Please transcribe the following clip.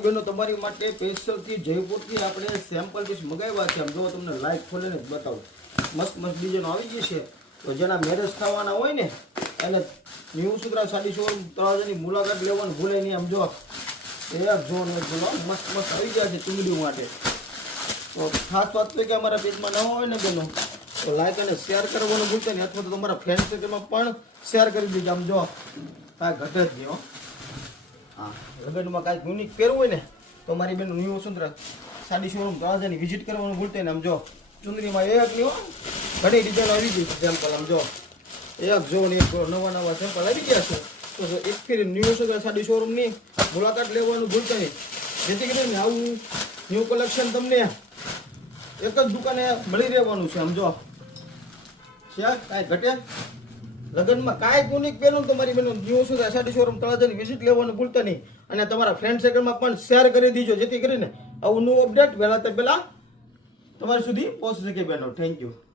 બહેનો તમારી માટે સ્પેશિયલથી જયપુરથી આપણે સેમ્પલ પીસ મંગાવ્યા છે. આમ જો તમને લાઈવ ખોલીને જ બતાવું. મસ્ત મસ્ત ડિઝાઇન આવી ગઈ છે. તો જેના મેરેજ થવાના હોય ને એને ન્યૂ સુધરા સાડી શોરૂમ તળાજાની મુલાકાત લેવાનું ભૂલે નહીં. આમ જો જો ને બોલો મસ્ત મસ્ત આવી ગયા છે ચુંદડીઓ માટે. તો ખાસ વાત તો કે અમારા પેજમાં ન હોય ને બેનો તો લાઈક અને શેર કરવાનું ભૂલતા નહીં, અથવા તો તમારા ફ્રેન્ડ સર્કલમાં પણ શેર કરી દેજો. આમ જો કાંઈ ઘટે જ નહીં. હા, લગ્નમાં કાંઈક યુનિક પહેરવું હોય ને તો મારી બેન ન્યૂ વસુંધરા સાડી શોરૂમ તળાજાની વિઝિટ કરવાનું ભૂલતા ને. આમ જો ચુંદડીમાં એક નહીં હો, ઘણી ડિઝાઇન આવી ગઈ છે સેમ્પલ. આમ જો એક જો ને એક નવા નવા સેમ્પલ આવી ગયા છે. તો એક ફેર ન્યૂ વસુંધરા સાડી શોરૂમની મુલાકાત લેવાનું ભૂલતા નહીં, જેથી કરીને આવું ન્યૂ કલેક્શન તમને એક જ દુકાને મળી રહેવાનું છે. આમ જો છે કાંઈ ઘટે. લગ્નમાં કાંઈ યુનિક પહેલું તો મારી બેનો ન્યૂ વસુંધરા સાડી શોરૂમ તળાજાની વિઝિટ લેવાનું ભૂલતા નહીં, અને તમારા ફ્રેન્ડ સર્કલમાં પણ શેર કરી દીજો, જેથી કરીને આવું ન્યૂ અપડેટ વહેલા તે પહેલા તમારી સુધી પહોંચી શકે બેનો. Thank you.